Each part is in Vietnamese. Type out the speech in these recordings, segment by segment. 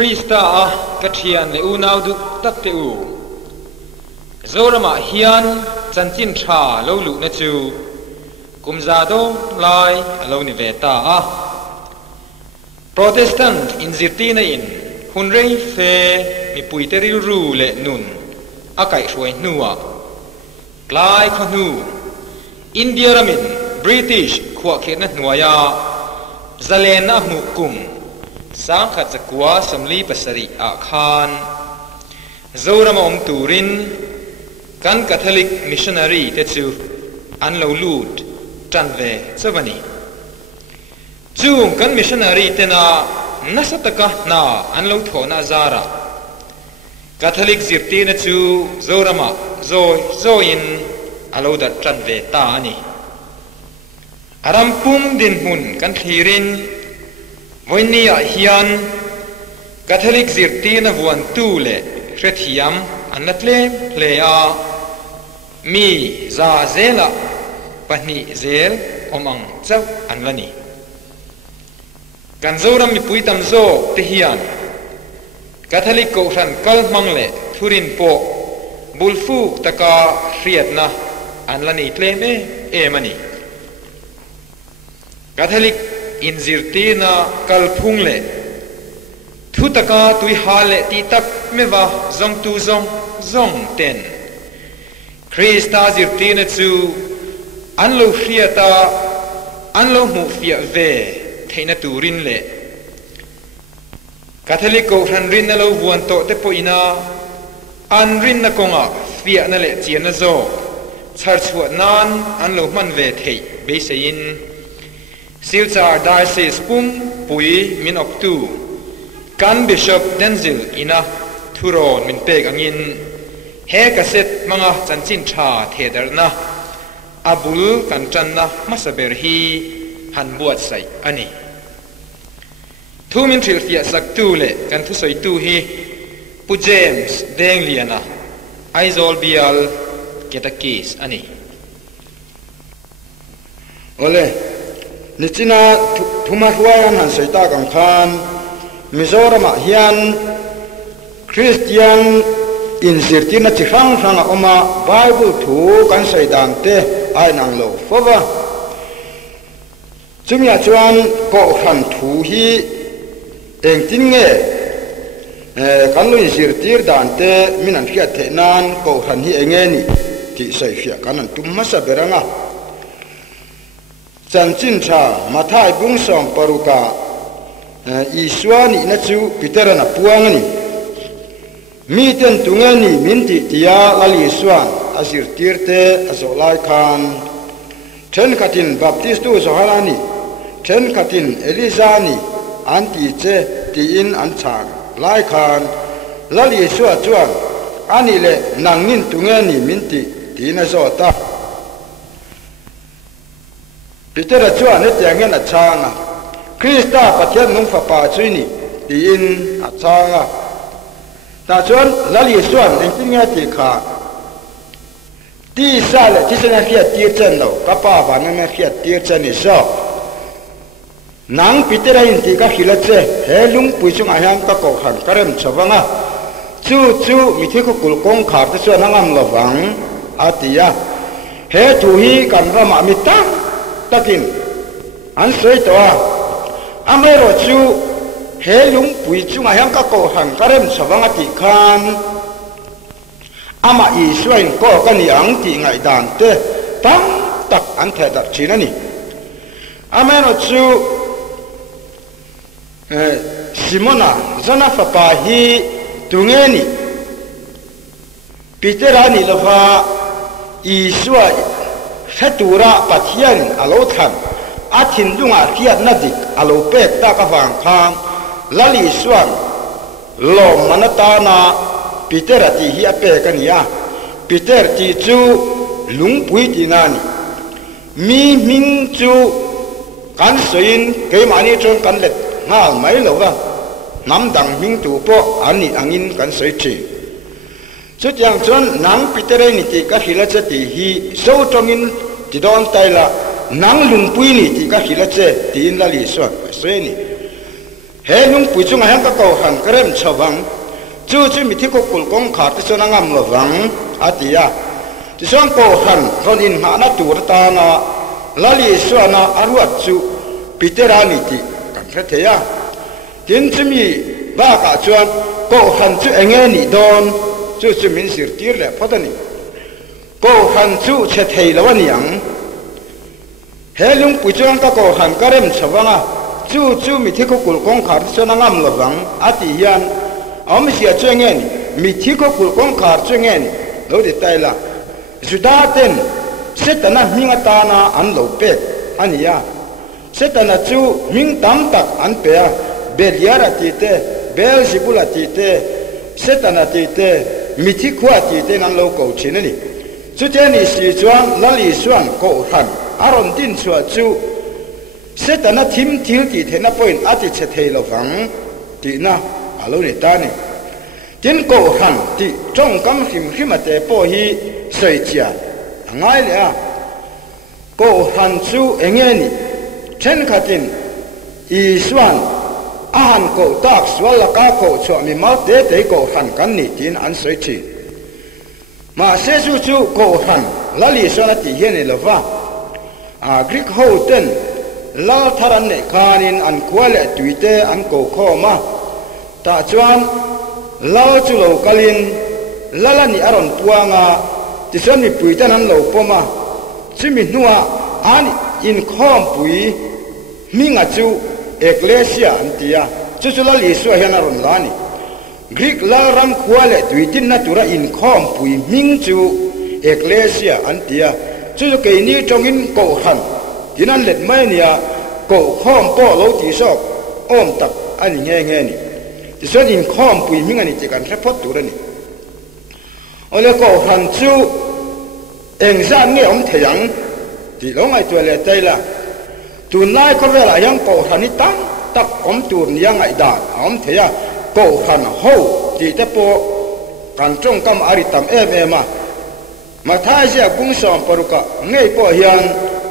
Krista Kathian le unau du tak te u Zorama hian chanchin tha lo lu na chu kumza do lai alo ni veta Protestant in zirtina in hunrei fe mi puiteri ru le nun akai hruai nuwa klai khonu India ramin British khwa khena nuaya zalena mu kum sang khat zakwa samli pasari akhan zorama turin kan Catholic missionary te chu an lo lut tanve chawani chung kan missionary te na nasataka na an lo thona zara Catholic zirti na chu zorama zoin alo da tanve ta ani arampum din hun kan thirin voinia hian Catholic zirti na vuan tu le hrethiam anatle plea mi za zela pani zel omang chau anlani kanzoram mi puitam zo te hian Catholic Kohhran kal mangle thurin po bulfu taka hriatna anlani tleme emani Catholic in zirtina kalphungle thutaka tui hale ti tak mewa zong tu zong ten Krista zirtina chu anlo hriata anlo mu fia ve theina turin le Catholic Kohhran rin na lo vuan to te poina an rin na konga fia na le chian na zo char chuat nan anlo man ve thei be sein Silchar Diocese Pum Pui Min of Tu Kan Bishop Denzil Ina Thuron Min Pek Angin He Kaset Manga Chanchin Cha Thederna Abul Kan Channa Masaber Hi Han Buat Sai Ani Thu Min Tril Fia Sak Tu Le Kan Thu Soi Tu Hi Pu James Dengliana Aizol Bial Ketakis Ani Ole Nichina thumahuayan han soita kang khan Mizoram hian Christian in zirtina chihrang hranga oma Bible thu kan soidang te ai nang lo fowa chumya chuan Kohhran thu hi engtin nge kan lui zirtir dan te minan khia the nan Kohhran hi enge ni ti sai khia kanan tumma sa beranga Chanchin cha mathai bung som paruka iswani na chu piterana puangani mi ten tungani minti tia lali swan asir tirte azolai khan then khatin baptistu zoharani then khatin elizani anti che ti in an chang lai khan lali swa chuan ani le nangin tungani minti tina zota Pitera chuan ne tiangen achanga Krista pathian nung fa pa chuini tin achanga ta chuan lali chuan engtinga ti kha ti sale ti sena khia tir chen lo kapa wana me khia tir chen ni so nang pitera in ti ka hilache he lung puichung aham ka Kohhran karem chawanga chu mi thi ko kulkong khar te chuan angam lawang atia he thu hi kan rama mi takin an soi toa amero chu he lung pui chunga yang ka Kohhran karem chawanga ti khan ama I suain ko kani ang ti ngai dan te tam tak an the dar chinani amero chu Simona zana fa pa hi tungeni piterani lova I suai Satura pathian alo tham athin dunga khiat nadik alo pek ta ka wang khang lali swan lom manata na piterati hi ape kania piter ti chu lungpui ti nani mi ming chu kan soin ke mani chon kan let ngal mai lo wa nam dang ming tu po ani angin kan soi chi chút yang chuan nang pitere ni ti ka hila che ti hi so tongin ti don taila nang lungpui ni ti ka hila che ti in la li so ni he nung pui chung hang ka Kohhran karem chawang chu chu mi thi ko kul kong kha ti chona ngam lo wang atia ti chuan Kohhran ron in ha na tur ta na lali suana aruat chu piterani ti kan kha theya tin chumi ba ka chuan Kohhran chu enge ni don chu chu min sir tir le phodani Kohhran chu che thei lo niang he lung pui chung ka Kohhran karem chawanga chu chu mi thi ko kul kong kha ti chona ngam lo wang ati hian Amisia chengen mi thi ko kul kong khar chengen lo de taila judaten setana minga tana an lo pe ania setana chu ming tam tak an pe beliara ti te belzebula ti te setana ti te mi thi khwa ti te nan lo ko chinani chu te ni si chuan lali suan Kohhran aron din chua chu setana thim thil ti thena point ati che thei lo wang ti na alo ni tani tin Kohhran ti trong kam him ate po hi soi chia ngai le a Kohhran chu engeni chen khatin I suan ahan ko tak swala ka ko chu mi ma te Kohhran kan ni tin an soi chi ma se su chu Kohhran lali sona ti hian ni lova a Greek ho ten la tharan ne khanin an kwale tuite an ko kho ma ta chuan lao chu lo kalin lala ni aron puanga ti chuan mi pui tan an lo poma chimi nuwa an in Kawnpui minga chu ecclesia antia chu chu la li su hian aron lani Greek la ram khwale tuitin na tura in Kawnpui ming chu ecclesia antia chu chu ke ni tongin Kohhran tinan let mai nia ko khom po lo ti sok om tak ani nge ni ti so in Kawnpui minga ni ti kan report turani ole Kohhran chu engzan nge om theyang ti lo ngai tu le taila tu nai ko vela yang Kohhran ni tam tak om tur ni yang ai da om theya Kohhran ho ti te po kan trong kam ari tam ema ma thai sia kung som paruka ngei po hian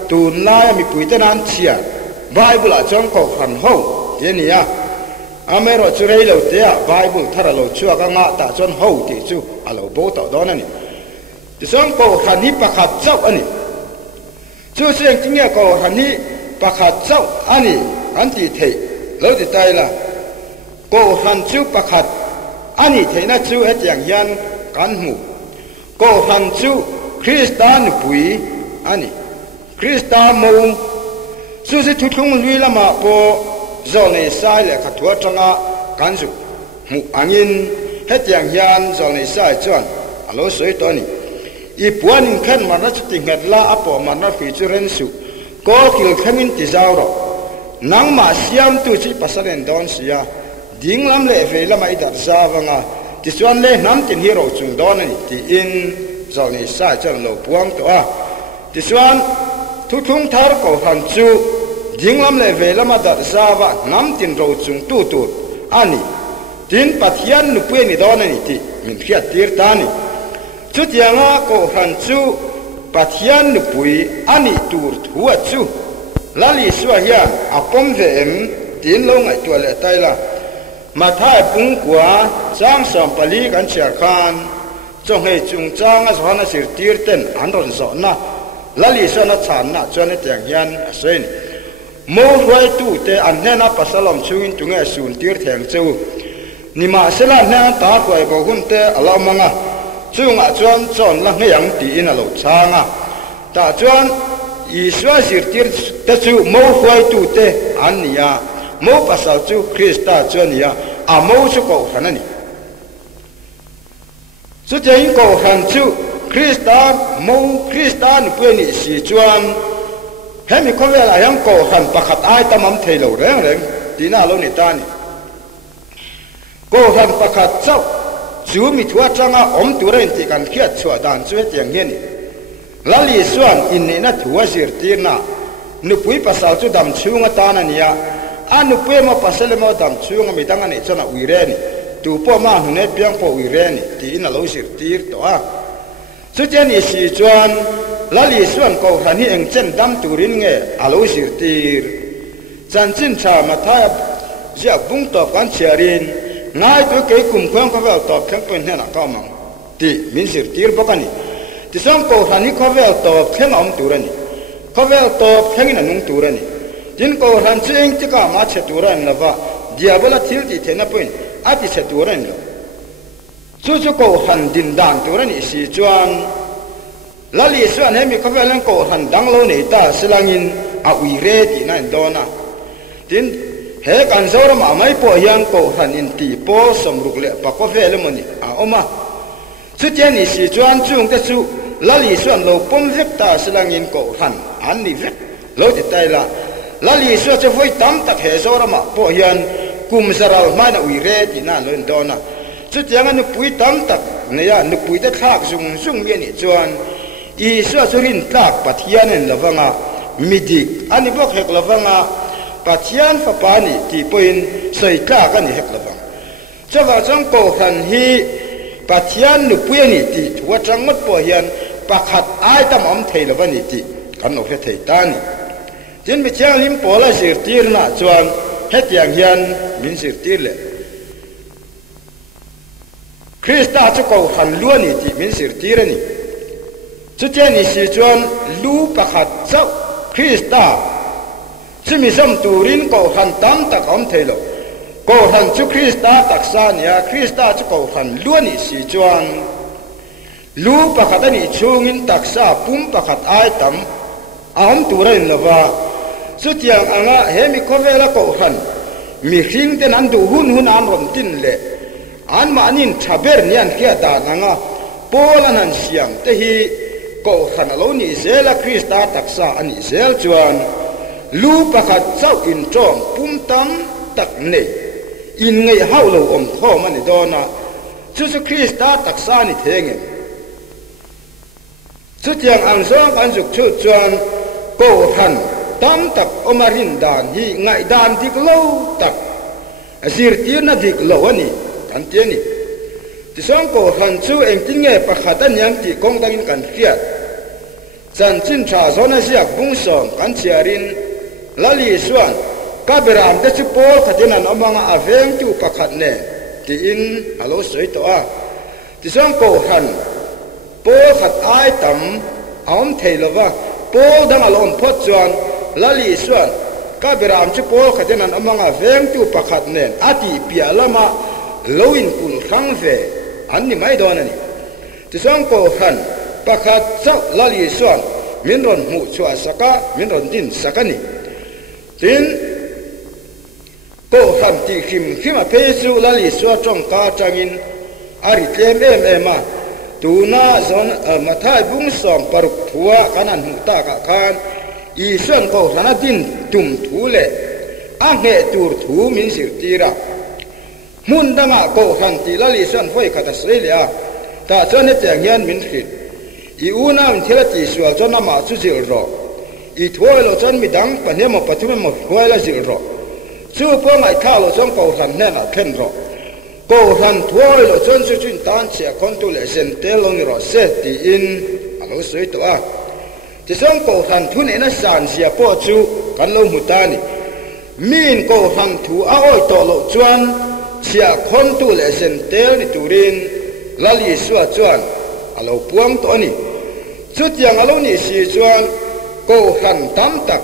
tu nai mi puiten an chia Bible a chong Kohhran ho ye ni ya amero chu rei lo te a Bible thara lo chu ka nga ta chon ho ti chu alo bo to don ani ti song Kohhran ni pakhat chau ani chu seng tinge Kohhran ni pakhat chau ani an ti thei lo ti tai la Kohhran chu pakhat ani theina chu etiang hian kan mu Kohhran chu Krista ni pui ani Krista mo chu se thu thung lui lama po zone sai le khathua changa kanju mu angin hetiang hian zone sai chuan alo soi to ni I puan in khan marna chu tingat la apo marna fi chu ren su ko kil khamin ti zawro nang ma siam tu chi pasaren don sia ding lam le ve lama I dar zawanga ti chuan le nam tin hero chung don ni ti in zone sai chuan lo puang to a ti chuan thu thung thar Kohhran chu dinglam le ve lama dar zawa nam tin ro chung tu tu ani tin pathian nu pe ni don ni ti min khiat tir tani chu tianga Kohhran chu pathian nu pui ani tur thua chu lali suwa hian apom ve em tin lo ngai tu le taila mathai pung kwa chang som pali kan char khan chong he chungchang a zona sir tir ten an ron zo na lali sona chan na chuan tiang hian asen mo hoi tu te an hena pasalom chungin tunga sun tir theng chu nima sela na ta koi bo hun te alamanga chunga chuan chon la ngeyang ti in alo changa ta chuan I swa sir tir te chu mo hoi tu te an nia mo pasal chu Krista chuan nia a mo chu Kohhran ani chu te in Kohhran chu Krista nu pe ni si chuan hemi ko vela yang Kohhran pakhat ai tamam theilo reng ti na lo ni tani Kohhran pakhat chau chu mi thua changa om turen ti kan khiat chua dan chu tiang hian ni lali suan in ni na thua sir tirna nu pui pasal chu dam chunga tana nia anu pe mo pasal mo dam chunga mi tanga ni chona uire ni tu po ma hu ne piang po uire ni ti na lo sir tir to a chu chen ni si chuan lali suan Kohhran hi eng chen dam turin nge alo sir tir chan chin cha ma tha sia bung top kan chiarin ngai tu ke kum khang ka vel top khang pen hena ka mang ti min sir tir bakani ti sam ko thani ka vel top khang om turani ka vel top khang ina nung turani tin ko han ching ti ka ma che turan lava diabola thil ti thena pen ati che turan lo chu chu ko han din dan turani si chuan lali suan hemi ka velan ko han dang lo nei ta silangin a uire ti na dona tin he kan zora ma mai po yang ko han in ti po som ruk le pa ko vele moni a oma chu tian ni si chuan chung te chu lali suan lo pom vek ta silangin ko han an ni vek lo ti tai la lali suan che voi tam tak he zora ma po yan kum saral ma na uire ti na lo dona chu tiang an pui tam tak ne ya nu pui te thak sung mi ni chuan i surin tak pathian en lavanga midik ani bok hek lavanga pathian fa pani ti poin sei ta kan hek lavang chawa chang ko han hi pathian nu puani ti thua chang mat po hian pakhat ai tam om thei lavani ti kan no he thei tani tin mi chang lim pola sir tir na chuan het yang hian min sir tir le Krista chu ko han luani ti min sir tirani chu chen ni si chuan lu pakhat chau Krista chu mi sam turin ko han tam tak om thelo ko han chu Krista taksa nia Krista chu ko han luani si chuan lu pakhat ani chungin taksa pum pakhat ai tam am turin lova chu tiang anga hemi kovela ko han mi hring ten an du hun an rom tin le an manin thaber nian kia da nanga polan an siam te hi ko han lo ni zela Krista taksa ani zel chuan lu pakhat chau in chom pum tam tak nei in ngei haulo om kho mani dona chu Krista taksa ni thenge chu tiang ang zong an juk chu chuan ko han tam tak omarin dan hi ngai dan dik lo tak azir tir na dik lo ani kan tiani ti song ko han chu eng tin nge pakhat an yang ti kong dangin kan khiat chan chin tha zona siak bung som kan chiarin lali suan ka beram te chu pol khatin an omanga aveng tu pakhat ne ti in alo soi to a ti song ko han pol khat ai tam aom theilova pol dang alon phot chuan lali suan ka beram chu pol khatin an omanga veng tu pakhat ne ati pia lama loin kul khang ve an ni mai don ani ti song ko han pakhat chau lali suan min ron mu chua saka min ron din sakani tin ko han ti khim a pe su lali suan trong ka changin ari tlem em ma tuna zon mathai bung som paruk thua kanan hu ta ka khan i suan ko hana din tum thu le a nge tur thu min sir tira mun danga ko han ti lali suan foi khat Australia ta chuan ne chang hian min khit i una min thela ti sual chon ma chu zil ro i thoi lo chan mi dang pane mo pathume mo khoi la zil ro chu po ngai tha lo chong ko han ne na phen ro ko han thoi lo chon chu chin tan che kon tu le sen te lo ni ro se ti in alo soi to a ti song ko han thun ena san sia po chu kan lo mutani min ko han thu a oi to lo chuan sia kon tu le sen te ni turin lali suwa chuan alo puang to ani chut yang alo ni si chuan ko han tam tak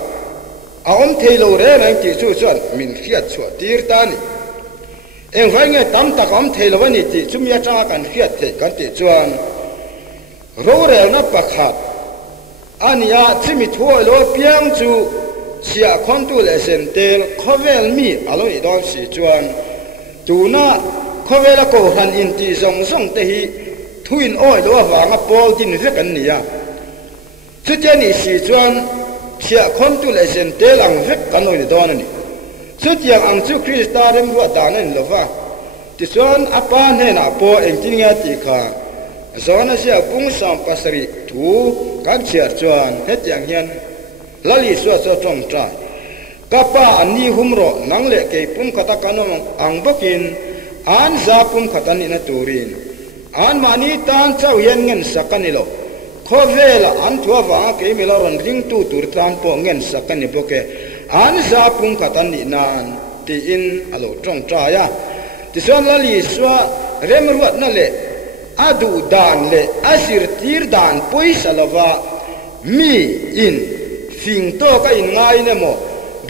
a om theilo re nang ti chu chuan min khiat chua tir ta ni eng vai nge tam tak om theilo ani ti chum ya cha kan khiat the kan ti chuan ro re na pakhat ania chimi thuai lo piang chu sia khon tu le sen tel khovel mi alo ni don si chuan tuna khovela ko han in ti zong zong te hi thuin oi lo wa nga pol tin ve kan ni ya chu te ni si chuan sia khon tu le sen te lang ve kan oi ni don ni chu tiang ang chu Krista rem wa da nen lo wa ti chuan apa ne na po eng tin nga ti kha zona sia pung sam pasari thu kan chiar chuan he tiang hian lali so chong tra kapa ani humro nang le ke pum khata kanom ang bokin an za pum khatani na turin an mani tan chau yen ngen sakani lo khovela an thua wa ke miloron ring tu tur tan po ngen sakani boke an za pum khatani nan ti in alo trong tra ya ti suan la li swa rem ruat na le adu dan le asir tir dan poi salava mi in fing to ka in ngai ne mo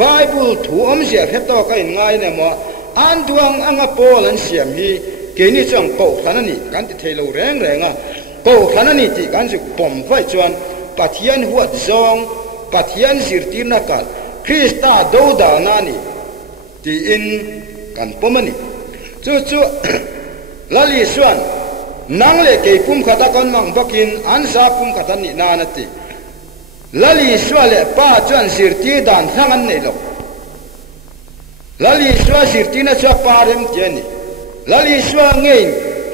bible thu om sia phet to ka in ngai ne mo an duang anga pol an siam hi ke ni chang ko khanani kan ti thelo reng renga ko khanani ti kan su pom vai chuan pathian huat zong pathian sirtir na kal Krista do da nani ti in kan pomani chu chu lali suan nang le ke pum khata kon mang bakin an sa pum khata ni na na ti lali swa le pa chuan sirti dan thang an nei lo lali swa sirti na swa pa rem tiani lali swa ngei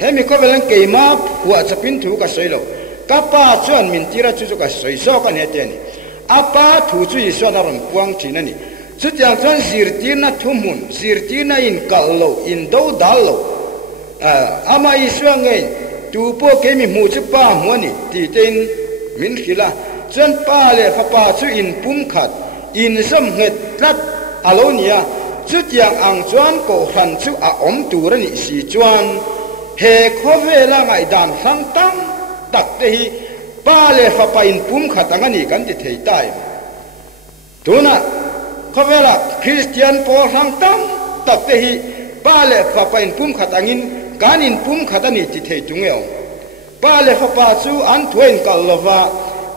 hemi ko velan ke ma huwa chapin thu ka soilo ka pa chuan min tira chu chu ka soi so ka ne tiani apa thu chu i so na ram puang chinani chu tiang chuan sirti na thumun sirti na in kallo in do dallo ama i swa ngei tu po ke mi mu chu pa muani ti ten min khila chuan pa le fa pa chu in pum khat in som het lat alonia chu tiang ang chuan ko khan chu a om tur ni si chuan he kho vela ngai dan sang tam tak te hi pa le fa pa in pum khat angani kan ti thei tai tuna kho vela Christian po sang tam tak te hi pa le fa pa in pum khat angin kan in pum khat ani ti thei tungeo pa le fa pa chu an thuin kalova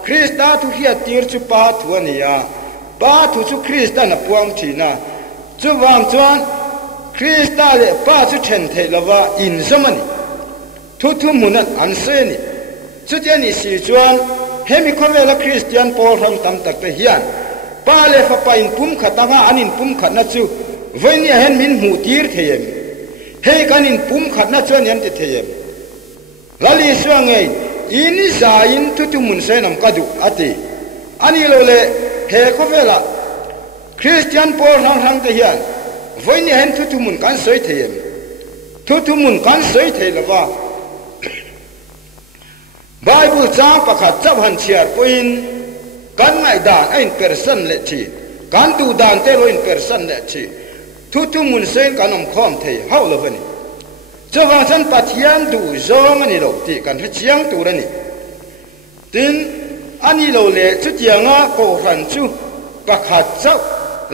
Krista tu hia tir chu pa thuania pa thu chu Krista na puang thina chu wang chuan Krista le pa chu then thei lova in zamani thu thu munan an se ni chu tian ni si chuan hemi khomela Christian Paul ram tam tak te hian pa le fa pa in pum khatanga anin pum khatna chu voini hen min mu tir theyem he kanin pum khatna chuan yan ti theyem lali suangei ini zain tutu mun senam kadu ati ani lo le he khomela Christian Paul ram te hian voini hen tutu mun kan soi theyem tutu mun kan soi thei lova Bible chang pakhat chap han chiar poin kan ngai dan ein person le chi kan tu dan te lo in person le chi tu mun sen kanom khom thei hau lo vani chawang chan pathian du zong ani lo ti kan ri chiang tu rani tin ani lo le chu chianga ko ran chu pakhat chap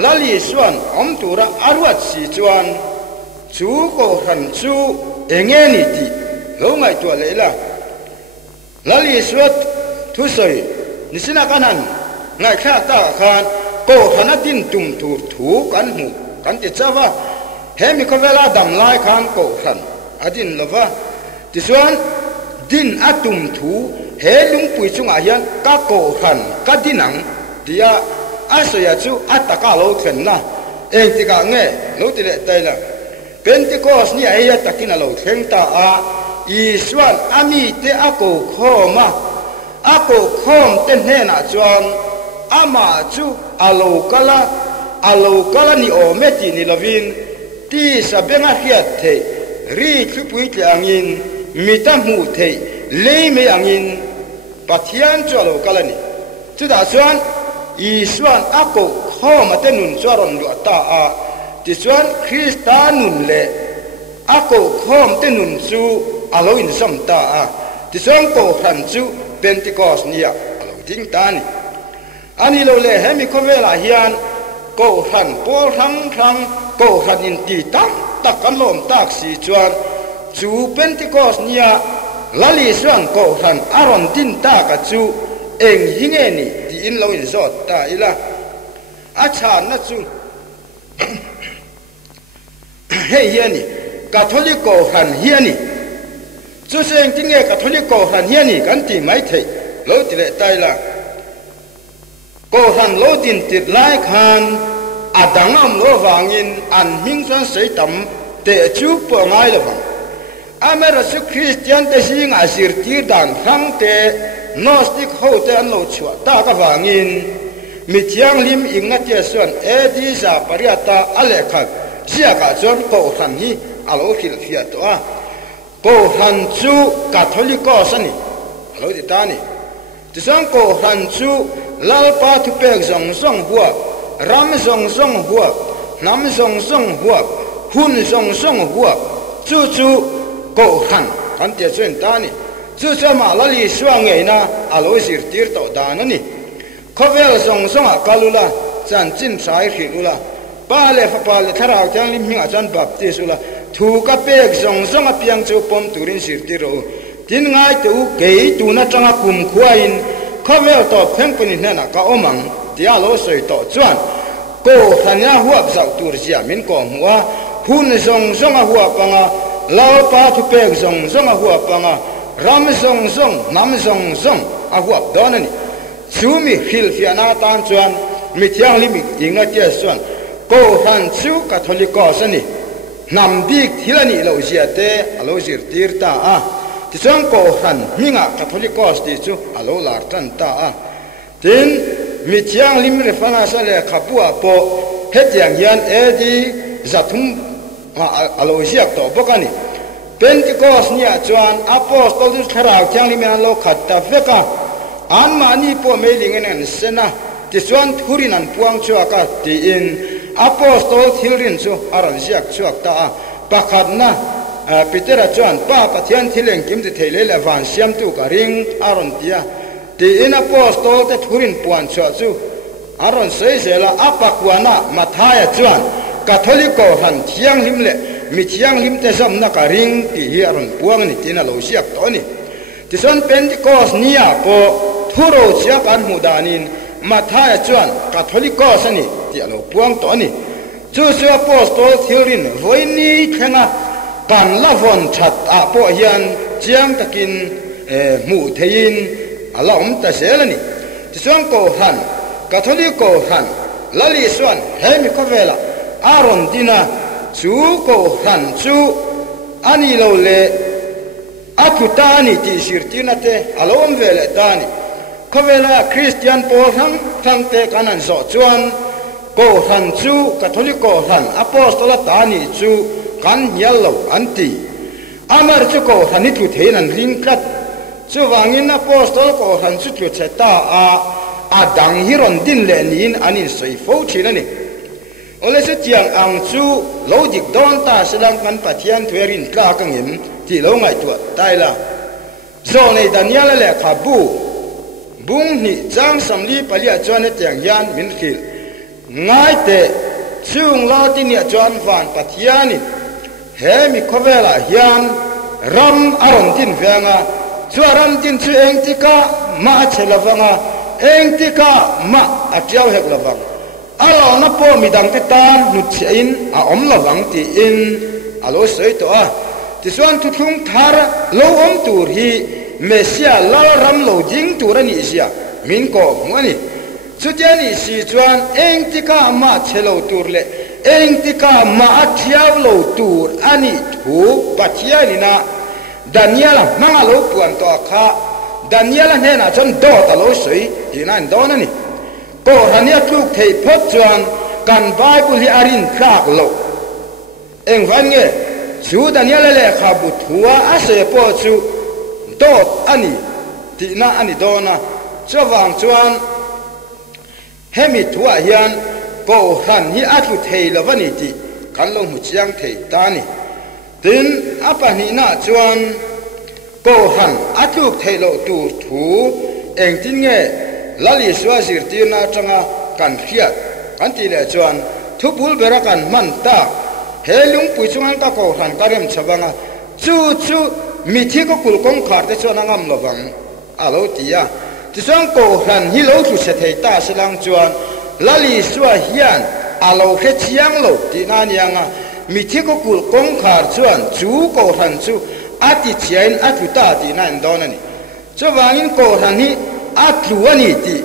lali suan om tu ra arwat si chuan chu ko ran chu enge ni ti lo ngai tu le la lali suat thu soi nisina kanan ngai kha ta khan ko hanatin tum tu thu kan hu kan ti chawa hemi ko vela dam lai khan ko khan adin lova ti suan din atum thu he lung pui chunga hian ka ko khan ka dinang dia asoya chu ataka lo thlen na eng ti ka nge lo ti le tai la Pentecost ni ai takina lo thleng ta a Iswan ami te ako khoma ako khom te hena chuan ama chu alokala ni o meti ni lovin ti sabenga hiat the ri thupui te angin mitamu the leime angin pathian chu alokala ni chu da chuan Iswan ako khoma te nun chuaron lu ta a ti chuan Christanun le ako khom te nun chu alo in som ta a ti song ko khan chu Pentecost nia alo ding ta ni ani lo le hemi ko vela hian ko khan pol thang ko khan in ti tam tak kan lom tak si chuan chu Pentecost nia lali suan ko khan aron tin ta ka chu eng hinge ni ti in lo in zot ta ila a chan na chu hey hiani Catholic ko khan hiani chu seng tinge Catholic ko han hiani kan ti mai thei lo ti le tai la ko han lo tin tit lai khan adangam lo wangin an ming san sei tam te chu po ngai lo wang amera su Christian te sing asir ti dan khang te gnostic ho te an lo chua ta ka wangin mi thiang lim inga te suan edi Zipaquirá ta alekha sia ka chon ko han hi alo khil khia to a Kohran chu Catholicos ani alo ti tani ti sang Kohran chu lalpa thu pek zong zong huwa ram zong zong huwa nam song song huap hun song song huap chu Kohhran kan tia chuan ta ni chu ma la li suang ngei na alo sir tir to dan ani khovel song song a kalula chan chin sai khilula pa le tharau chang lim hinga chan baptisula thu ka pek song song a piang chu pom turin sir tiro tin ngai tu ke tu na changa kum khuain khovel to pheng puni na ka omang tia lo soi to chuan Kohhran ya huap zau tur sia min ko muwa hun song song a huap anga lao pa thu pek song song a huap anga ram song song nam song song a huap donani chumi hil fiana tan chuan mi thiang limik inga tia chuan Kohhran chu Catholic ani nam dik thilani lo sia te alo sir tir ta a ti chuan Kohhran hinga Catholic ti chu alo lar tan ta a tin mi thiang lim re fana sa le khapua po hetiang hian edi zathum alo siak to bokani Pentecost nia chuan apostol tharau thiang lim an lo khat ta veka an mani po mailing en sena ti chuan thurin an puang chuaka ti in apostol thilrin chu aran siak chuak ta pakhat na Peter chuan pa pathian thileng kim ti theile le van siam tu ka ring aron tia ti in apostol te thurin puan chua chu aron sei zela apakwana mathaya chuan Catholic han thiang lim le mi thiang lim te sam na ka ring ti hi aron puang ni tina lo siak to ni ti son Pentecost nia po thuro chia kan mudanin mathaya chuan Catholic ani ti alo puang to ni chu apostol thilrin voini thenga kan lavon that a po hian chiang takin mu thein ala ta selani ti son Kohhran Catholic Kohhran lali suan hemi kovela aron dina chu Kohhran chu ani lo le atutani ti sirtina te alom vele tani kovela Christian Kohhran thangte kanan so chuan Kohhran chu Catholic Kohhran apostola tani chu kan yellow anti amar chu Kohhran ni tu theinan ringkat chu wangin apostol Kohhran chu tu cheta a dang hiron din le nin anin soi fo chinani ole se chiang ang chu logic don ta silang kan pathian thuerin tla kangim ti lo ngai tu tai la zo nei Daniel le khabu bung ni chang samli palia chuan tiang yan min khil ngai te chung la ti ni chuan van pathiani he mi khovela hian ram aron tin venga chuaram tin chu engtika ma chelavanga engtika ma atiaw hek lavang alo na po midang te tan nu chein a om lavang ti in alo sei to a ti suan tu thung thar lo om tur hi mesia la ram lo jing tur ani sia min ko ngani chutiani si chuan engtika ma chelo tur le engtika ma atiaw lo tur ani thu pathiani na Daniela mangalo puan to kha Daniela hena chon do ta lo sei tinan do na ni Kohhran ya tluk thei phot chuan kan Bible hi arin khak lo eng van nge chu Daniela le kha bu thua a se po chu do ani tina ani do na chawang chuan hemi thua hian Kohhran hi atlu thei lovani ti kan lo mu chiang thei ta ni tin apa ni na chuan Kohhran atluk thailo tu thu eng tin nge lali swa zirtina changa kan khiat kan ti le chuan thu bul bera kan man ta helung pui chungan ka Kohhran karem chawanga chu mi thi ko kul kong khar te chuan angam lowang alo tia ti chuan Kohhran hi lo thu se thei ta silang chuan lali swa hian alo he chiang lo ti na nianga mi thi ko kul kong khar chuan chu Kohhran chu ati chian atuta ti nan donani chawangin Kohhran hi atlu ani ti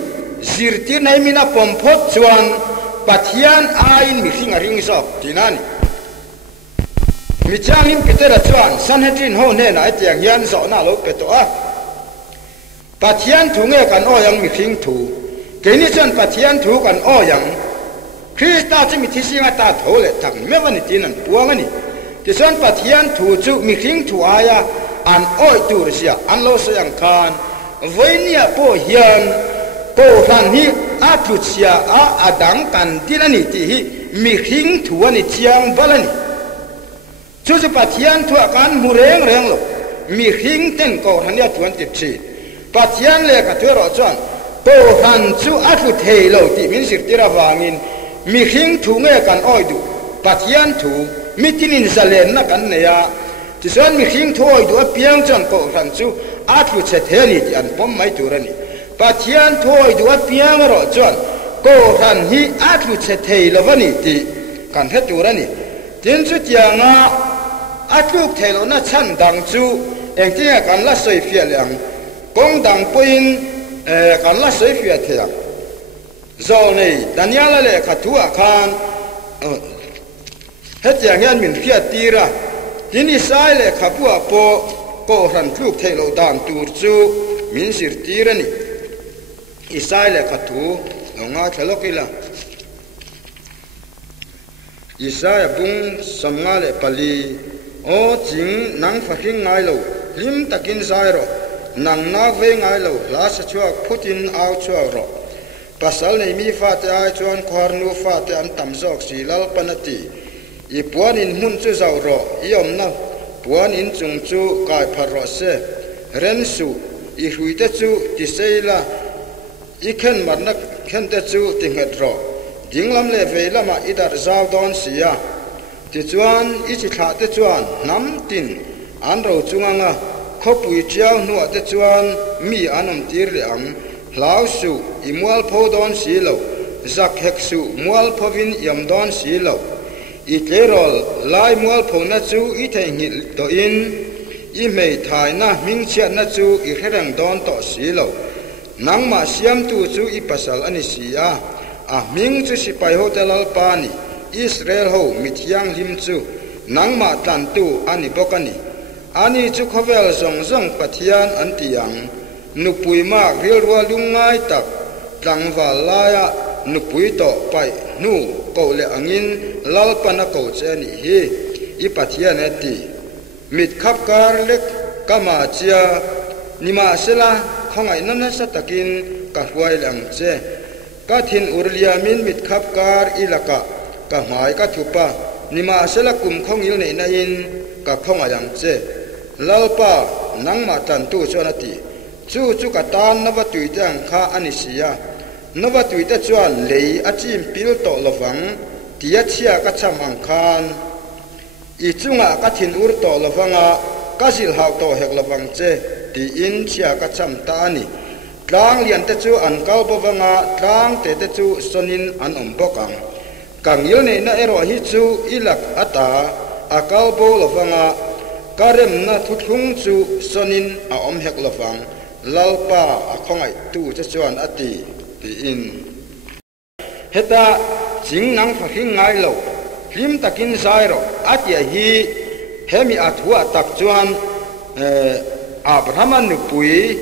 zirtir nai mina pompot chuan pathian ain mi hinga ring sok tinani mi changin Peter chuan Sanhedrin ho ne na tiang hian zo na lo peto a pathian thu nge kan oyang mi hing thu keini chuan pathian thu kan oyang Krista chi mi thisinga ta thole tak mewani tinan puangani ti chuan pathian thu chu mi hing thu aya an oi tur sia an lo sayang khan voinia po hian Kohhran hi atluchia a adang kan dinani ti hi mi hing thua ni chiang balani chu chu pathian thua kan mu reng reng lo mi hing ten ko hania 23 pathian le ka thua ro chuan to han chu atlu thei lo ti min sir tira wangin mi hing thu nge kan oi du pathian thu mitinin zalen na kan ne ya ti chuan mi hing thu oi du a piang chuan ko han chu atlu che the ni ti an pom mai turani pathian thu oi du a piang ro chuan ko han hi atlu che thei lo wani ti kan he turani tin chu tianga atluk thei lo na chan dang chu eng tinga kan la soi fia liang kong dang puin kan la soi fia thia zo nei daniela le khatua khan he tiang yan min fia tira tin isai le khapua po ko han tluk thei lo dan tur chu min sir tirani isai le khatu longa thalokila isai bung samnga le pali o jing nang fa hing ngai lo lim takin sai ro nang na ve ngai lo la sa chuak phutin au chuak ro pasal nei mi fa te ai chuan kharnu fa te an tam zok si lal panati i puan in mun chu zau ro i om na puan in chung chu kai phar ro se ren su i hui te chu ti seila i khen mar na khen te chu ti nget ro dinglam le ve lama idar zau don sia ti chuan i chi thla te chuan nam tin an ro chunganga kawppui chiao nuwa te chuan mi anom tir le ang hlau su i mual pho don si lo zak hek su mual phovin yam don si lo i tlerol lai mual pho na chu i thei ngil to in i mei thai na ming chiat na chu i herang don to si lo nangma siam tu chu i pasal ani sia a ming chu si pai hotel al pani Israel ho mithiang lim chu nangma tlan tu ani bokani ani chu khovel zong zong pathian an tiang nupui mak ril rua lungai tak tlangwal laya nupui to pai nu ko le angin lalpana ko che ni hi i pathian ati mit khap kar lek kama chia nima sela khongai nana satakin ka huai lang che ka thin urlia min mit khap kar ilaka ka mai ka thupa nima sela kum khongil nei na in ka khonga yang che lalpa nangma tan tu chonati chu chu ka tan nawa tuitang kha anisia nawa tuita chuan lei achim pil to lovang tia chia ka cham ang khan i chunga ka thin ur to lovanga ka sil hau to hek lovang che ti in chia ka cham ta ani tlang lian te chu an kal bowanga tlang te te chu sonin an om bokang kangil nei na ero hi chu ilak ata akal bo lovanga karem na thuthung chu sonin a om hek lovang lalpa akhongai tu cha chuan ati ti in heta jing nang fa hing ngai lo hlim takin zairo atia hi hemi athua tak chuan abrahman nupui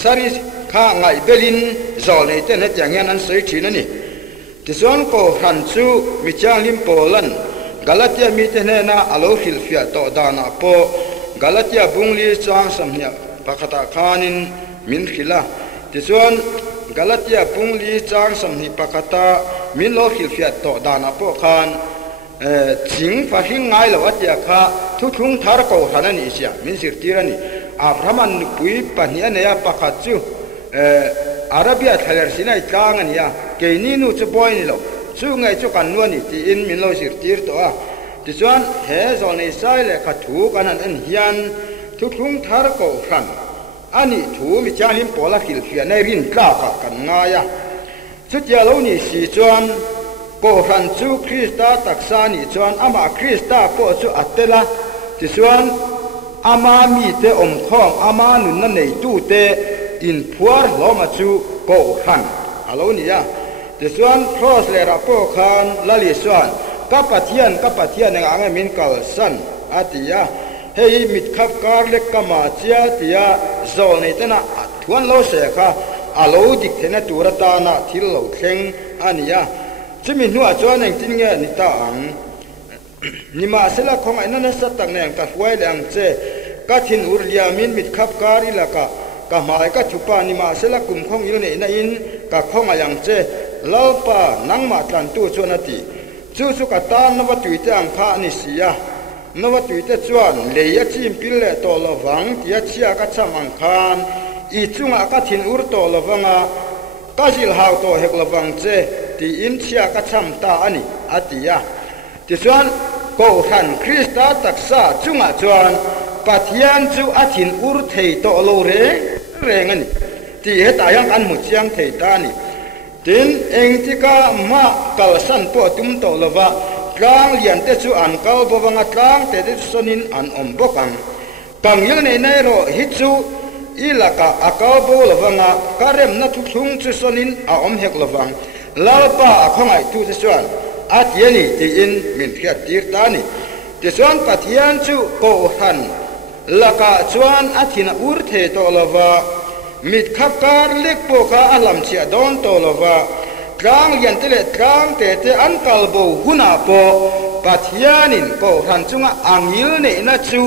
sari kha ngai belin zol nei ten het yang an sei thin ani ti chuan ko han chu mi chang lim polan galatia mi te na alo hil fia to dana po galatia bungli chang samhia pakhata khanin min khila ti chuan galatia bungli chang samhi pakhata min lo hil fia to dana po khan jing fa hing ngai lo atia kha thu thung thar ko hanani sia min sir tirani abrahman pui pania ne ya pakhat chu arabia thaler sinai tlang ania keini nu chu boy ni lo chu ngai chu kan nuani ti in min lo sir tir to a ti chuan he zol nei sai le kha thu kan an hian thu thung thar ko khan ani thu mi chalim pola khil fia nei rin tla ka kan nga ya chu tia lo ni si chuan ko khan chu Krista taksa ni chuan ama Krista po chu atela ti chuan ama mi te om khom ama nun na nei tu te in puar loma chu ko khan alo ni ya ti chuan cross le ra po khan lali chuan kapathian nga anga min kal san atia hei mit khap kar le kama chia tia zol nei tena thuan lo se kha alo dik thena turata na thil lo thleng ania chumi nuwa chuan eng tin nge ni ta ang nima sela khong ai na sa tak neng ta huai lang che ka thin urlia min mit khap kar ilaka ka mai ka chupa nima sela kum khong il nei na in ka khong ayang che lalpa nangma tlan tu chuan ati chu chu ka tan nova tuite ang kha ni sia nova tuite chuan leia chim pil le to lawang tia chia ka cham ang khan I chunga ka thin ur to lawanga ka zil hau to hek lawang che ti in chia ka cham ta ani atia ti chuan Kohhran Krista taksa chunga chuan pathian chu athin ur thei to lo re ngani ti heta yang an mu chiang thei ta ni tin engtika ma kalsan po tum to lova tlang lian te chu an kal bowanga tlang te de sonin an ombokang pangyil nei nei ro hi chu ilaka akal bo lawanga karem na thu thung chu sonin a om hek lawang lalpa akhongai tu te chuan atiani ti in min khiat tir tani ti chuan pathian chu Kohhran laka chuan athina ur the to lova mit khapkar lekpo ka alam chia don to lova tlang lian te le tlang te te an kalbo huna po pathianin Kohhran chunga angil nei na chu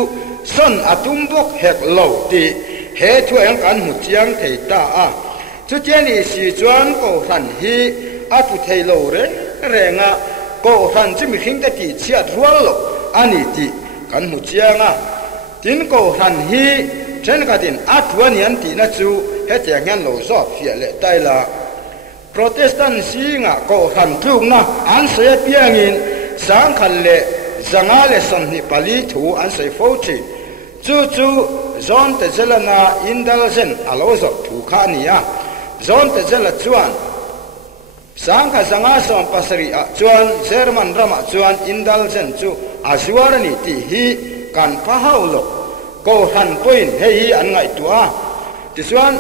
son atumbok hek lo ti he thu ang kan mu chiang thei ta a chu cheni si chuan Kohhran hi atu thei lo re renga Kohhran chi mi khing ta ti chiat rual lo ani ti kan mu chianga tin Kohhran hi chen ka tin athuan yan ti na chu he te ngan lo zo Fiere tai la Protestant singa Kohhran tlung na an se piangin sang khal le zanga le son ni pali thu an se fauchi chu chu zon te zelana indulgent alozo thu kha nia zon te zela chuan sang kha zanga som pasari a chuan German rama chuan indulgent chu azuarani ti hi kan phahaulo Kohhran point hei an ngai tua ti chuan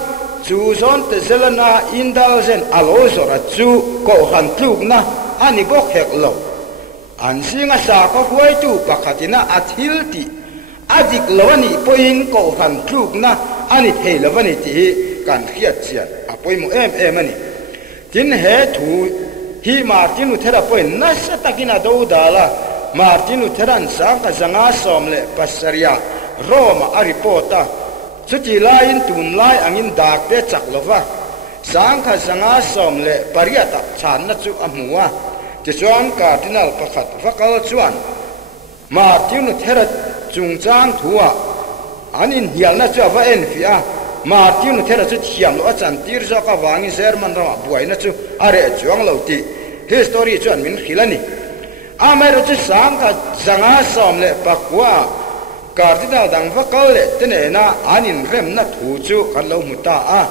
chu zon te zelana indulgent alozo ra chu Kohhran tluk na ani bok hek lo an singa sa ko huai tu pakhatina athil ti adik lawani poin Kohhran tluk na ani thei lawani ti kan khiat chian apoi mu em ani tin he thu hi Martin Luther poin na satakina do dala Martin Luther an sang ka zanga somle pasaria Roma aripota chuti lain tun lai angin dak te chak lova sang ka zanga somle pariata chan na chu amua ti chuan cardinal pakhat vakal chuan Martin Luther Chungchang thua anin hial na chu va en fia Martin Luther chu thiam lo achan tir zo ka wangi German ra buai na chu are chuang lo ti history chuan min khilani amero chu sang ka zanga som le pakwa cardinal dang vakal le tene na anin rem na thu chu kan lo muta a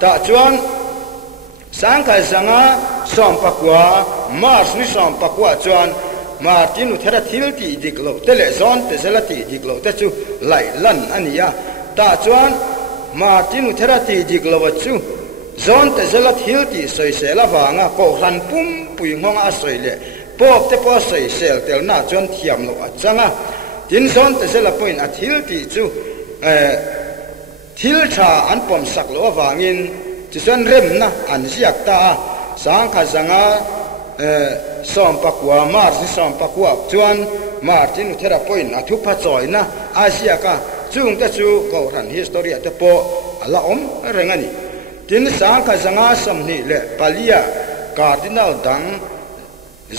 ta chuan sang ka zanga som pakwa mars ni som pakwa chuan Martin Luther thil ti diklo tele zon te zelati diklo te chu lai lan ania ta chuan Martin Luther ti diklo chu zon te zelat hil ti soi sela wanga Kohhran pum pui ngong a soi le pop te po soi sel tel na chuan thiam lo a changa tin zon te zela point a thil ti chu thil tha an pom sak lo wangin chi chuan rem na an ziak ta sang kha zanga som pakwa mars som pakwa chuan Martin Luther point a thu pha choi na Asia ka chung ta chu Kohhran history te po ala om rengani tin sang kha zanga som ni le palia cardinal dang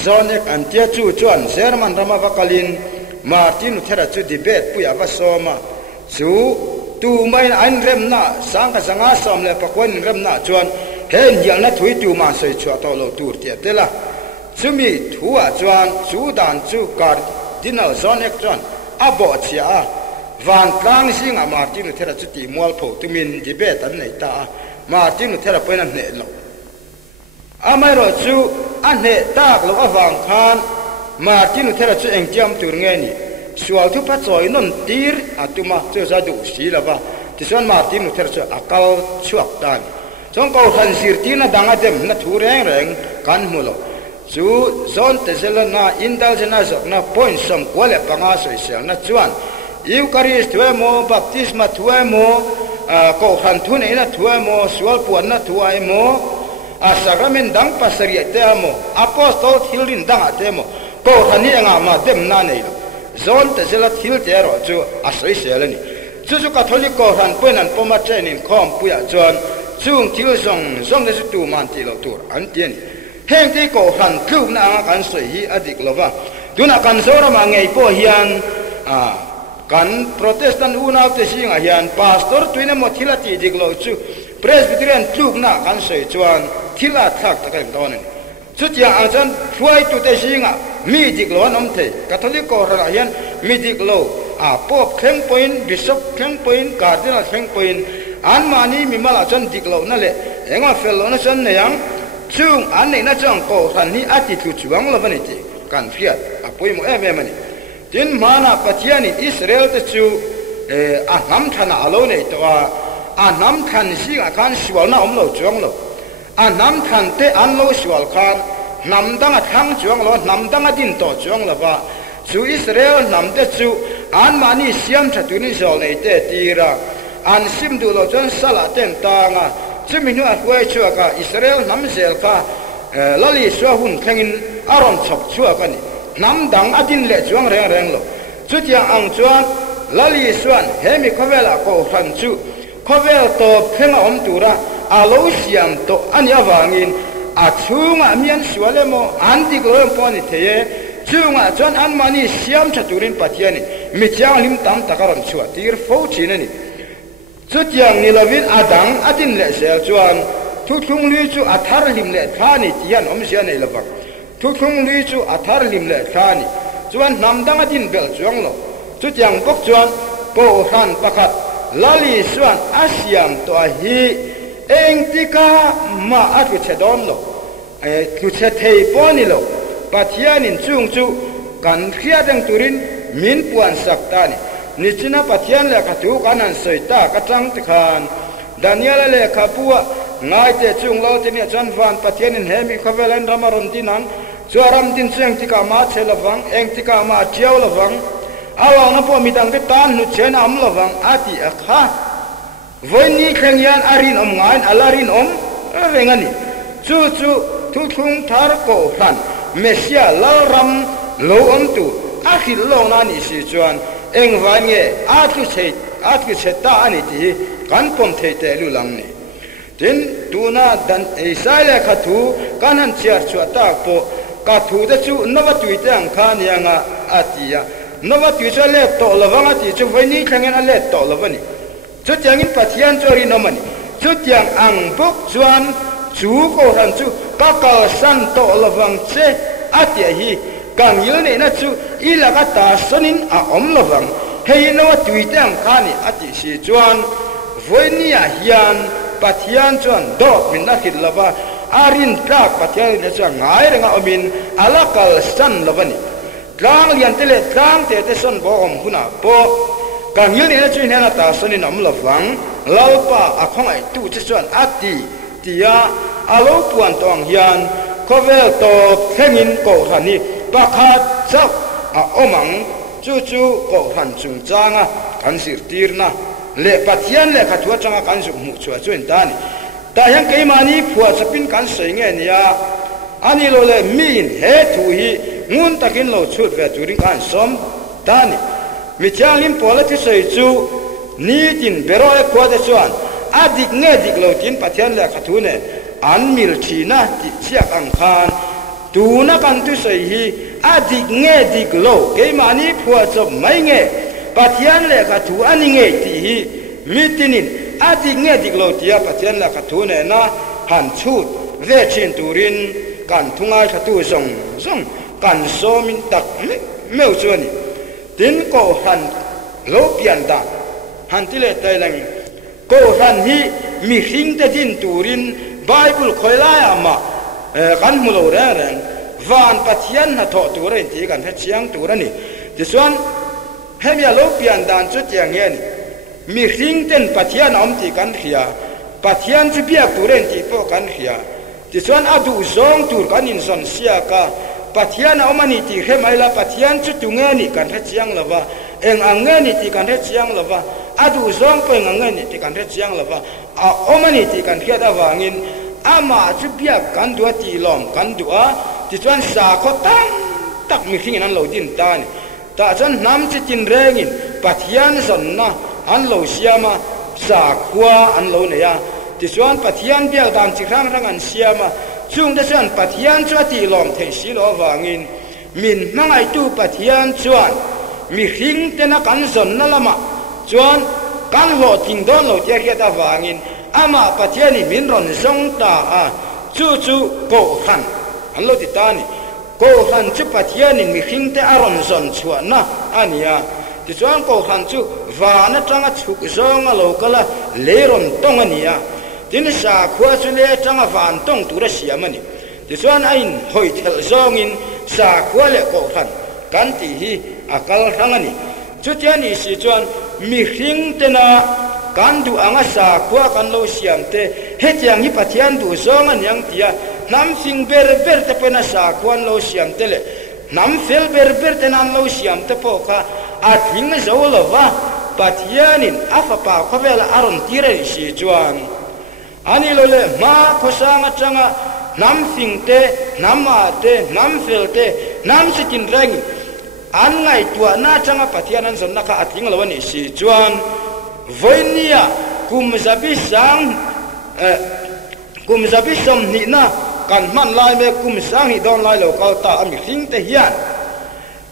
zonek antia chu chuan German rama vakalin Martin Luther chu debate puya va soma chu tu mai an rem na sang kha zanga som le pakwan rem na chuan hen yal na thui tu ma sei chua to lo tur te tela chumi thua chuan chu dan chu cardinal zonek chuan abo chia van tlang singa Martin Luther chu ti mual pho tumin debate an nei ta Martin Luther poina ne lo amaro chu an ne tak lo awang khan Martin Luther chu engtiam tur nge ni sual thu pa choi non tir atuma chu za du si lawa ti chuan Martin Luther chu akal chuak tan chong ko khan sir ti na danga dem na thu reng reng kan mulo chu zon te zelana indulgena zok na point som kwale panga soi sel na chuan Eucharist thuemo baptisma thuemo Kohhran thu nei na thuemo sual puan na thuai mo a sacrament dang pasari te amo apostol thilin dang atemo Kohhran ni anga ma dem na nei lo zon te zela thil te ro chu a soi selani chu Catholic Kohhran poinan poma chenin Kawnpui a chuan chung thil zong zong de tu man ti lo tur an tian heng ti Kohhran kluk na anga kan soi hi adik lova tuna kan sora ma ngei po hian kan protestant una te singa hian pastor tuina mo thila ti dik lo chu presbyterian kluk na kan soi chuan thila thak ta kan don chu tia ajan thuai tu te singa mi dik lo nom the catholic Kohhran hian mi dik lo pop kheng point bishop kheng point cardinal kheng point an mani mi mala chan dik lo na le enga fel lo na chan ne yang chung an nei na chang Kohhran ni ati tu chuang lo bani ti kan fiat apoi mo em em ni tin mana pathiani Israel te chu nam thana alo nei to nam than si ga kan siwal na om lo chuang lo nam than te an lo siwal khan nam dang a thang chuang lo nam dang a din to chuang lo ba chu Israel nam te chu an mani siam tha tu ni zol nei te tira an sim du lo chon sala ten tanga chiminu a huai chua ka Israel nam zel ka lali swa hun thangin aron chop chua ka ni nam dang adin le chuang reng reng lo chu tia ang chuan lali swan hemi khawela Kohhran chu khawel to phenga om tura alo siam to ani awangin a chunga mian suale mo andi go poni theye chunga chuan an mani siam chaturin pathiani mi chang lim tam takaram chua tir fo chinani chu tiang ni lovin adang adin le sel chuan thu thung li chu athar lim le thani tian om sia nei lawak thu thung li chu athar lim le thani chuan nam dang adin bel chuang lo chu tiang bok chuan Kohhran pakhat lali chuan asiam to hi engtika ma atu chedon lo tu che thei poni lo pathianin chung chu kan khia dang turin min puan saktani nichina pathian le khatu kanan soita ka tang tikhan Daniel le khapua ngai te chung lo te ni chan van pathianin hemi khavelan ramaron tinang chuaram tin cheng tika ma chelavang eng tika ma chiao lavang awa na po midang ke tan nu chen am lavang ati akha voini khengyan arin om ngain alarin om vengani chu chu thu thung thar Kohhran mesia lalram lo om tu akhil lo na ni si chuan eng van nge athu che ta ani ti kan pom the te lu lang ni tin tuna dan isaile khathu kanan chiar chu ta po ka thu de chu nawa tui tang khan yanga atia nawa tui cha le to lawanga ti chu voini khangen a le to lawani chu tiangin pathian chori nomani chu tiang ang bok chuan chu Kohhran chu ka kal san to lawang che atia hi kang yil ne na chu ilaga ta sonin a om lawang hei nawa tui tang khani ati si chuan voini a hian pathian chuan do min na khit lawa arin trak pathian ne chuan ngai renga omin alakal san lawani tlang lian tele tlang te te son bo om huna po kang yil ne chu hena ta sonin om lawang lalpa akhong ai tu che chuan ati tia alo puan tong hian khovel to thengin Kohhran ni pakhat chau a omang chu chu Kohhran Chungchang kan sir tirna le pathian le khathua changa kan su mu chua chuan tani ta yang ke mani phua chapin kan sei nge nia ani lo le min he thu hi ngun takin lo chut ve turing kan som tani mi chalim pola ti sei chu ni tin bero e kwa de chuan adik nge dik lo tin pathian le khathu ne an mil thina ti chiak ang khan tu na kan tu sei hi adik nge dik lo ke mani phua chop mai nge pathian le khathu ani nge ti hi mitinin adik nge dik lo tia pathian le khathu ne na han chut ve chin turin kan thungai khathu song song kan so min tak meu chuani tin Kohhran lo pian da han tile tailang Kohhran hi mi hing te din turin Bible khoilai ama kan mulo reng van pathian na tho turin ti kan he chiang turani ti chuan hemia lo pian dan chu tiang nge ni mi hing ten pathian om ti kan khia pathian chu biak turin ti po kan khia ti chuan adu zong tur kan in son sia ka pathian omani ti khemaila pathian chu tunga ni kan he chiang lova eng ange ni ti kan he chiang lova adu zong pe ngange ni ti kan he chiang lova a omani ti kan khia da wangin ama chu biak kan dua ti lom kan dua ti chuan sa kho tang tak mi khing an lo din ta ni ta chuan nam chi tin rengin pathian zon na an lo siama sa khwa an lo ne ya ti chuan pathian biak dam chi rang rang an siama chung te chuan pathian chu ti lom thei si lo wangin min mangai tu pathian chuan mi hring te na kan zon na lama chuan kan lo ting don lo te kheta wangin ama pathian ni min ron zong ta a chu Kohhran an lo ti ta ni Kohhran chu pathian in mi hring te aron zon chuan na ania ti chuan Kohhran chu wa na tanga chuk zong a lo kala le ron tong ania tin sa khua chu le tanga van tong tu ra siam ani ti chuan a in hoi thel zong in sa khua le Kohhran kan ti hi akal thang ani chu tian ni si chuan mi hring te na kan du anga sa khua kan lo siam te he tiang hi pathian du zong an yang tia nam sing ber te pena sa khuan lo siam te le nam fel ber te nan lo siam te po kha a thing zo lo wa pathianin afa pa khawela aron tire si chuan ani lo le ma khosanga changa nam sing te nam ma te nam fel te nam sikin rang an ngai tua na changa pathianan zon na kha a thing lo ni si chuan voinia kum zabi som ni na kan man lai me kum sang hi don lai lo kal ta ami hring te hian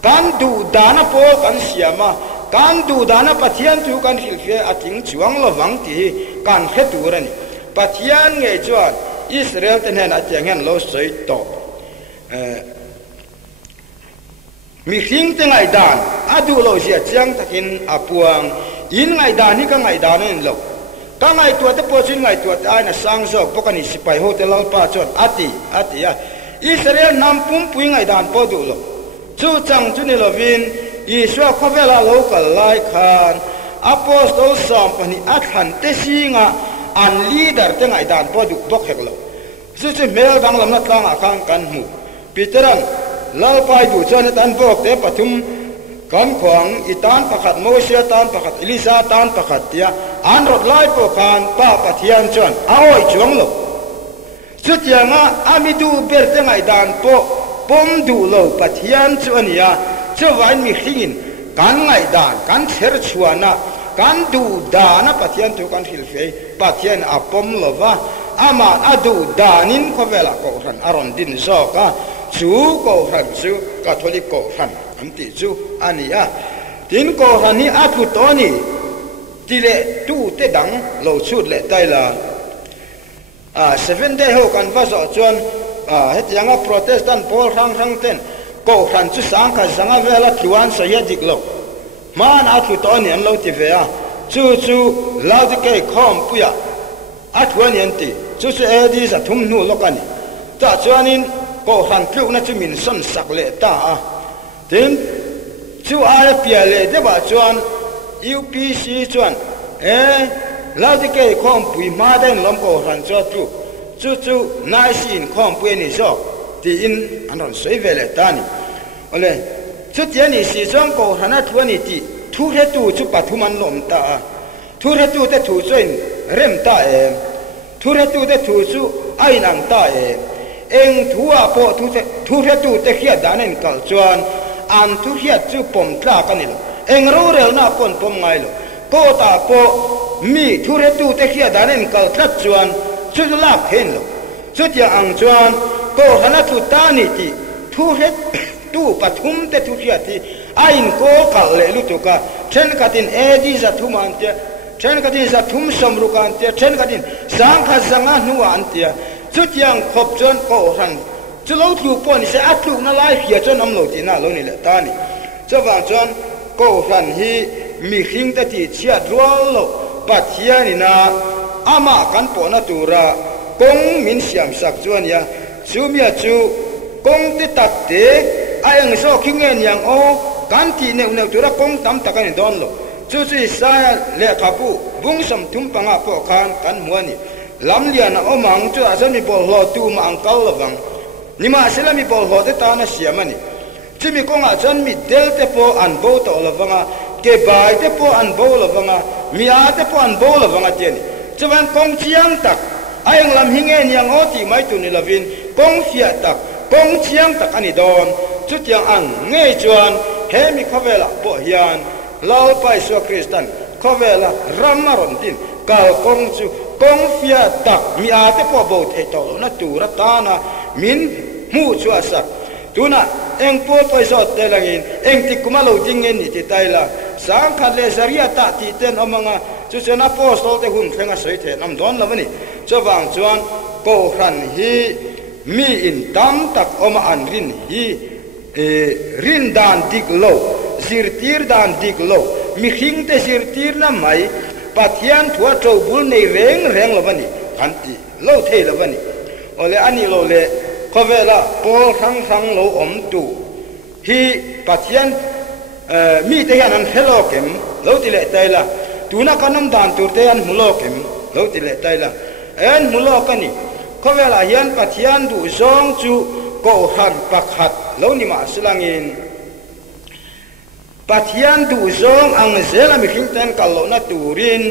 kan du dana po kan siama kan du dana pathian tu kan hil fe ating chuang lo wang ti kan khe tu rani pathian nge chuan Israel ten hen ateng hen lo soi to mi hring te ngai dan adu lo sia chiang takin apuang in ngai dan ni ka ngai dan en lo ka ngai tua te po chin ngai tua ai na sang zok pokani sipai hotel al pa chon ati ya Israel nam pum pui ngai dan po du lo chu chang chu ni lovin Iswa khawela local lai khan apostol sam pani athan te singa an leader te ngai dan po du bok hek lo chu chu mel dang lam na tlang akang kan mu Peteran lal pai du chon tan bok te pathum kan khwang itan pakhat Mosia tan pakhat Elisa tan pakhat tia an rot lai po khan pa pathian chon aoi chuang lo chutianga amidu berte ngai dan po pom du lo pathian chuania chuwain mi hringin kan ngai dan kan ther chuana kan du dana pathian tu kan hil fe pathian apom lova ama adu danin khowela Kohhran aron din zoka chu Kohhran chu Catholic Kohhran amti chu ania tin Kohhran ni atu toni tile tu te dang lo chut le taila 7 day ho kan va zo chuan hetianga protestant pol rang ten Kohhran chu sang kha zanga vela thuan so ya dik lo man atu toni an lo ti ve a chu laudike Kawnpui athuan yanti chu edi sa thum nu lokani ta chuanin Kohhran tlu na chu min son sak le ta a tin chu ai piale de ba chuan UPC chuan laudike Kawnpui ma den lom Kohhran chu nai sin Kawnpui ni zo ti in anon sei vele tani ole chu tian ni si chuan Kohhran a thuani ti thu he tu chu pathuman lom ta thu he tu te thu chuin rem ta thu he tu te thu chu ai nang ta eng thua po thu he tu te khia danen kal chuan an thu hiat chu pom tla kanil eng ro rel na pon pom ngai lo ko ta po mi thu he tu te khia danen kal tlat chuan chu la khen lo chu tia ang chuan Kohhran thu ta ni ti thu he tu pathum te thu hiat ti ain ko kal le lu tu ka then katin edi za thuman te then katin za thum somrukan te then katin sang kha zanga nuan te chu tiang khop chuan Kohhran chu lo thu po ni se atlu na lai khia chuan am lo ti na lo ni le ta ni chawang chuan Kohhran hi mi hring te ti chia rual lo pathian ina ama kan po na tura kong min siam sak chuan ya chu mia chu kong te tak te ayang so khingen yang o kan ti neu tura kong tam takan don lo chu sa le khapu bung som thum panga po khan kan muani lam lian o mang chu asami bol ho tu ma angkal lawang nima selami bol ho te ta na siamani chimi konga chan mi del te po an bo to lawanga ke bai te po an bo lawanga mi a te po an bo lawanga tiani chuan kong chiang tak ayang lam hingen yang o ti mai tu ni lavin kong fia tak kong chiang tak ani don chu tiang ang nge chuan he mi khawela po hian lau pai so Kristan khawela ramaron tin kal kong chu kong fia tak mi ate po bo the to na tura ta na min mu chua sak tuna eng po paiso te langin eng tikuma lo dingen ni ti taila sang khat le zaria ta ti ten omanga chu chen apostol te hun thenga sei the nam don lavani chawang chuan Kohhran hi mi in tam tak oma an rin hi rin dan dik lo zirtir dan dik lo mi hing te zirtir na mai pathian thua trâu bul nei reng lavani kanti lo the lavani ole ani lo le kovela pol sang lo om tu hi pathian mi te han an hello kem lo ti le taila tuna kanam dan tur te an mulo kem lo ti le taila en mulo kani kovela hian pathian du zong chu Kohhran Pakhat lo ni ma silangin pathian du zong ang zela mi khingten kallo na turin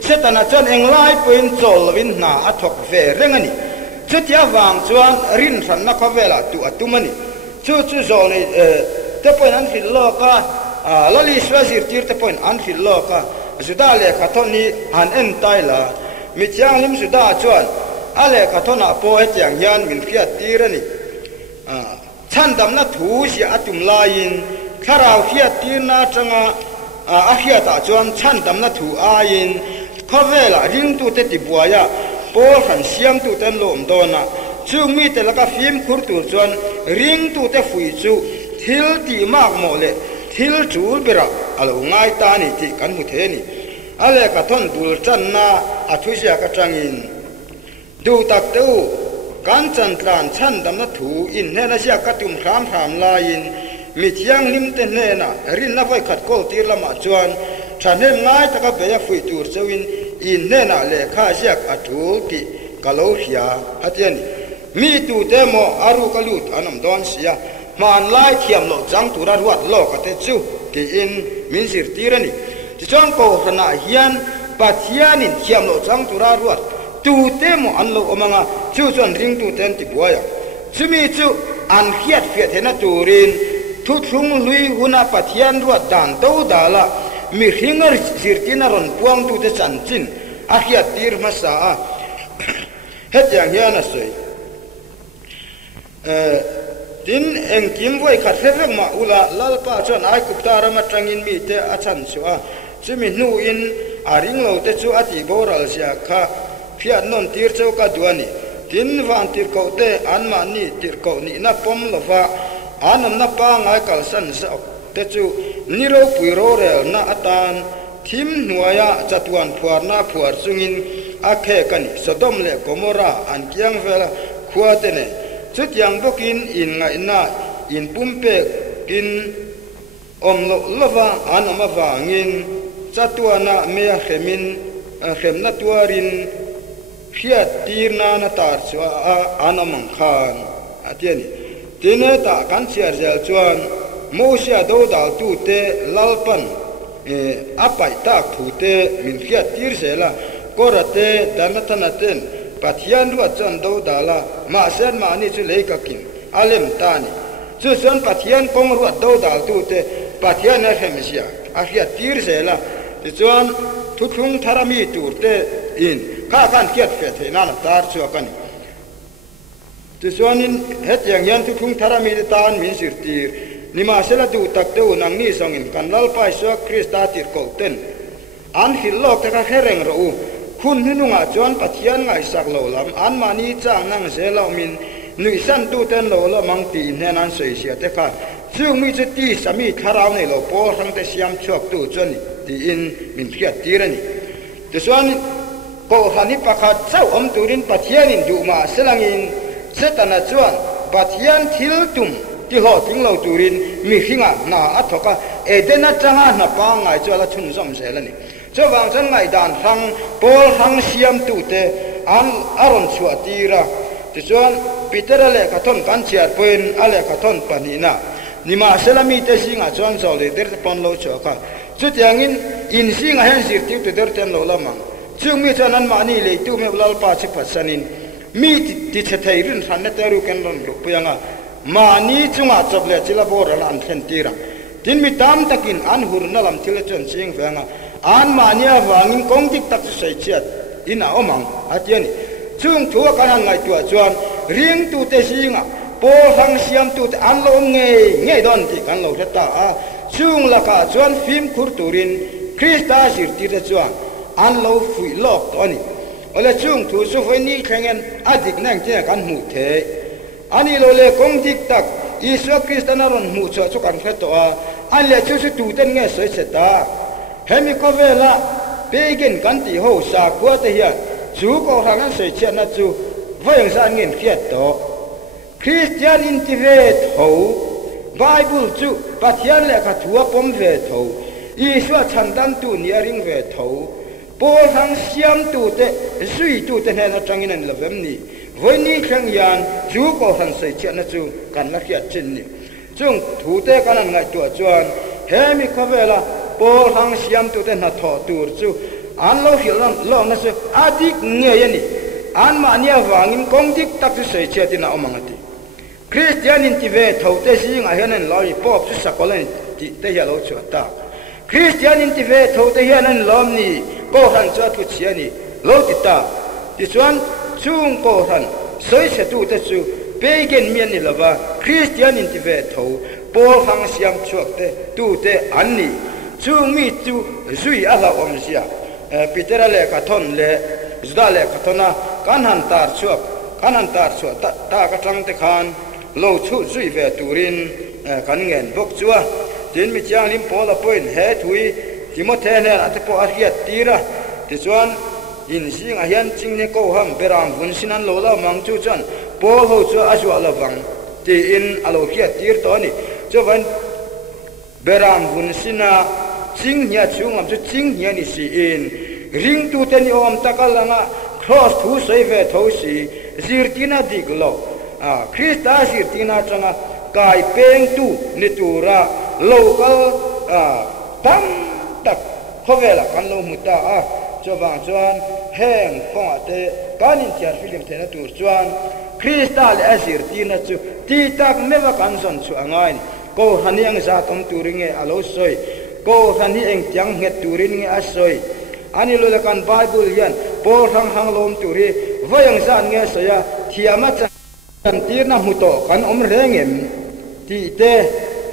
setana chan englai point cholwin na athok ve rengani chutia wang chuan rin ran na kovela tu atumani chu zoni te point an fil loka lali swazir tir te point an fil loka zuda le khathoni an en taila mi chang lim zuda chuan ale khathona po etiang hian min khiat tirani chan dam na thu sia atum lain kharau khiat tirna changa a khiata chuan chan dam na thu ain khovela ring tu te ti buaya pol khan siam tu ten lom dona chu mi te laka phim khur tu chuan ring tu te fui chu thil ti mak mo le thil chul bera alo ngai ta ni ti kan mu the ni ale ka thon dul chan na athusia ka changin du tak tu kan chan tran chan dam na thu in ne na sia ka tum kham lain mi thiang lim te ne na rin na vai khat kol tir lama chuan thanen ngai taka beya fui tur chawin in ne na le kha siak athul ti kalohia atiani mi tu te mo aru kalut anam don sia man lai thiam lo chang tura ruat lo ka te chu ti in min sir tirani ti chang ko hana hian pathianin thiam lo chang tura ruat tu te mo an lo omanga chu chon ring tu ten ti buaya chumi chu an khiat fiat hena turin thu thung lui huna pathian ruat dan do dala mi hingar sirtina ron puang tu te chanchin a khiat tir masa het yang hian a soi tin eng kim voi khat revek ma ula lalpa chon ai kuptara ma tangin mi te a chan chua chumi nu in a ring lo te chu ati boral sia kha phiat non tir chau ka duani tin van tir ko te an ma ni tir ko ni na pom lova anam na pa ngai kal san sa te chu niro puiro rel na atan thim nuaya chatuan phuar na phuar chungin a khe kani sodom le gomora an kiang vela khua te ne chutyang bokin in ngai na in pumpe kin omlo lova anama wangin chatuana me khemin khemna tuarin khiat tirna na tar chwa anamang khan atiani tine ta kan chiar jel chuan mosia do dal tu te lalpan apai tak thu te min khiat tir sela korate danatanaten pathian ruat chan do dala ma sen ma ni chu leika kin alem tani chu son pathian kong ruat do dal tu te pathian na khemisia a khiat tir sela ti chuan thu thung tharami tur te in kha kan khiat fe the na tar chu kan ti chuanin het yang yan thu thung tharami te tan min sir tir nima sela du tak te unang ni songin kan lal pai so Krista tir ko ten an hil lok te ka hereng ro khun hinunga chuan pathian ngai sak lo lam an mani chang nang zelo min nui san tu ten lo lo mang ti nenan sei sia te kha chung mi chu ti sami tharau nei lo por sang te siam chuak tu chani ti in min khiat tirani te chuan ko hani pakhat chau om turin pathianin du ma selangin setana chuan pathian thil tum ti ho ting lo turin mi hinga na athoka edena changa na pa ngai chala chun som selani cho wang chan ngai dan hang pol hang siam tu te an aron chua tira ti chuan pitera le ka thon kan chiar poin ale ka thon panina nima selami te singa chuan zo le der pon lo choka chu tiangin in singa hen sir ti te der ten lo lamang chung mi chan an mani le tu me lal pa chi phasanin mi ti chethai rin san na teru ken ron ru puyanga mani chunga choble chila bor an then tira tin mi tam takin an hur na lam thil chon sing venga an mania wangin kong tik tak sei chiat ina omang atiani chung thua kanan ngai tua chuan ring tu te singa pol hang siam tu te an lo nge don ti kan lo ta a chung la ka chuan phim khur turin Krista sir ti te chuan an lo fui lok to ani ole chung thu su foi ni khengen adik nang che kan mu the ani lo le kong dik tak Isu Krista na ron mu chu kan khe to a an le chu su tu ten nge soi se ta hemi ko vela pegen kan ti ho sa kwa te hian chu ko hangan soi che na chu veng san ngin khiat to Christian intivate ho Bible chu pathian le kha thua pom ve tho Isu chandan tu niaring ve tho Paul hang siam tu te sui tu te na changin an lovem ni voi ni khang yan chu ko han sei che na chu kan la khiat chin ni chung thu te kan an ngai tu chuan hemi khavela Paul hang siam tu te na tho tur chu an lo hil lo na se adik nge yani an ma nia wangin kong dik tak chu sei che tin a omangati Christian intive tho te sing a hian an lo ri pop chu sakolen ti te ya lo chu ta Christian intive tho te hian an lom ni Kohhran cho tu chiani lo ti ta ti chuan chung Kohhran soi se tu te chu pegen mian ni lova Christian intive tho pol hang siam chuak te tu te anni chung mi chu zui ala om sia pitera le ka thon le zda le ka thona kan han tar chuak ta ka tang te khan lo chu zui ve turin kan ngen bok chua tin mi chang lim pola point he thui Timothy ne ate po arhiat tira ti chuan in sing a hian ching ne ko ham beram bun sinan lo la mang chu chan pol ho chu aswa la wang ti in alo hiat tir to ni chuan beram bun sina ching nya chung am chu ching nya ni si in ring tu te ni om takalanga cross thu sei ve tho si zirtina diglo Krista zirtina changa kai peng tu ni tura local tam tak khovela kan lo muta chawang chuan heng kong ate kanin chiar film thena tur chuan Krista le asir tina chu ti tak meva kan son chu angai ko haniang za tom turinge alo soi ko hani eng tiang nge turin nge asoi ani lo kan Bible yan por hang lom turi vayang san nge soya thiama chan tirna muto kan om rengem ti te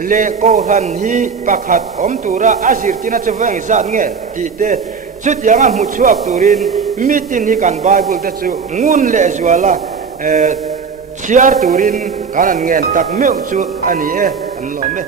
le Kohhran hi pakhat om tura asir tina chawang zat nge ti te chut yang mu chuak turin mitin hi kan Bible te chu ngun le zwala chiar turin kanan ngen tak meu chu ani an lo me